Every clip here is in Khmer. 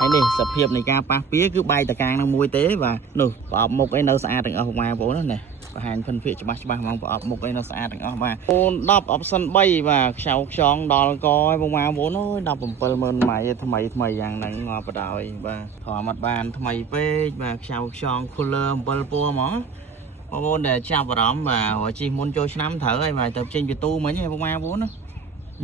ហើយនេះសភាពនៃការប៉ះពាគឺបែកតកាងនឹងមួយទេបាទនោះប្រអប់មុខអីនៅស្អាតទាំងអស់បងប្អូនណាបង្ហាញភិនភាកច្បាស់ហ្មងប្រអប់មុខអីនៅស្អាតទាំងអស់បាទអូន10 option 3បាទខ្ចៅខ្ចងដល់កឲ្យបងប្អូនអើយ170000ម៉ៃថ្មីយ៉ាងហ្នឹងងាប់បដ ாய் បាទធម្មតាបានថ្មីពេកបាទខ្ចៅខ្ចង cooler 7 ពណ៌ហ្មងបងប្អូនដែលចាប់អារម្មណ៍បាទជិះមុនចូលឆ្នាំត្រូវហើយបាទទៅចេញពីទូមិញហ្នឹងបងប្អូនណា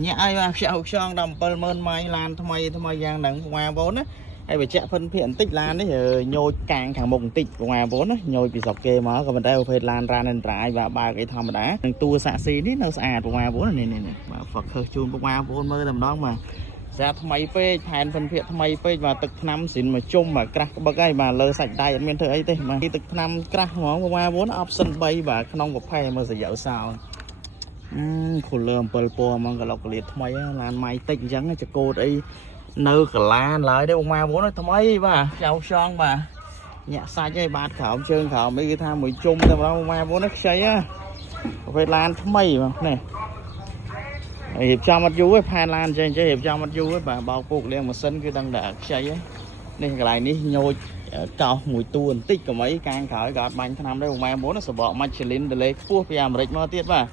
ញាក់ឲ្យបាទខ្ចៅខ្ចង170000ម៉ៃឡានថ្មីយ៉ាងហ្នឹងបងប្អូនណាហើយបញ្ជាក់ភិនភាកបន្តិចឡាននេះញោចកាងខាងមុខបន្តិចបងប្អូនណាញោចពីស្រុកគេមកក៏ប៉ុន្តែប្រភេទឡានរ៉ានត្រាយបាទបើកអីធម្មតានឹងតួសាក់ស៊ីនេះនៅស្អាតបងប្អូននេះបាទ focus ជូនបងប្អូនមើលតែម្ដងបាទស្អាតថ្មីពេកផែនភិនភាកថ្មីពេកបាទទឹកថ្នាំស៊ីនមកជុំបាទក្រាស់ក្បឹកហើយបាទលើសាច់ដៃអត់មានធ្វើអីទេបាទទឹកថ្នាំក្រាស់ហ្មងបងប្អូន option 3បាទក្នុងប្រភេទមើលសយោសោcooler 7 ពណ៌ហ្មងក្លុកក្លៀតថ្មីឡានម៉ៃតិចអញ្ចឹងចកូតអីនៅកឡានឡើយទេបងប្អូនថ្មីបាទខ្ចៅខ្ចងបាទញាក់សាច់ឯបាទក្រោមជើងក្រោមអីគឺថាមួយជុំតែម្ដងបងប្អូនខ្ចីប្រភេទឡានថ្មីបាទនេះរៀបចំអត់យូរទេផែនឡានចេះរៀបចំអត់យូរទេបាទបោកពុកលាងម៉ាស៊ីនគឺដឹងតែខ្ចីនេះកន្លែងនេះញោចកោសមួយតួបន្តិចកុំអីកាងក្រោយក៏អត់បាញ់ថ្នាំដែរបងប្អូនសបក Michelin delay ខ្ពស់ពីអាមេរិកមកទៀតបាទ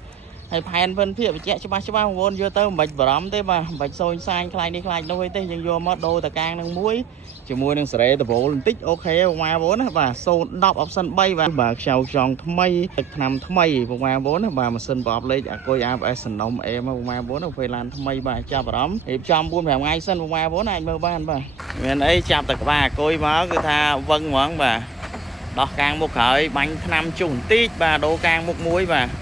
ហើយផែនភិនភាកបញ្ជាក់ច្បាស់បងប្អូនយកទៅមិនបាច់បារម្ភទេបាទមិនបាច់សូនសាញខ្លាចនេះខ្លាចនោះទេយើងយកមកដូរតកាងនឹងមួយជាមួយនឹងសេរីដបូលបន្តិចអូខេបងប្អូនណាបាទ010 option 3បាទខ្ចៅខ្ចងថ្មីទឹកថ្នាំថ្មីបងប្អូនណាបាទម៉ាស៊ីនប្រអប់លេខអាគុយ ABS សំណុំអេមកបងប្អូនពេលឡានថ្មីបាទចាប់អារម្មណ៍រៀបចំ 4-5 ថ្ងៃសិនបងប្អូនអាចមើលបានបាទមានអីចាប់តែក្បាលអាគុយមកគឺថាវឹងហ្មងបាទដោះកាងមុខក្រោយបាញ់ថ្នាំជុះបន្តិចបាទដូរកាងមុខមួយបាទ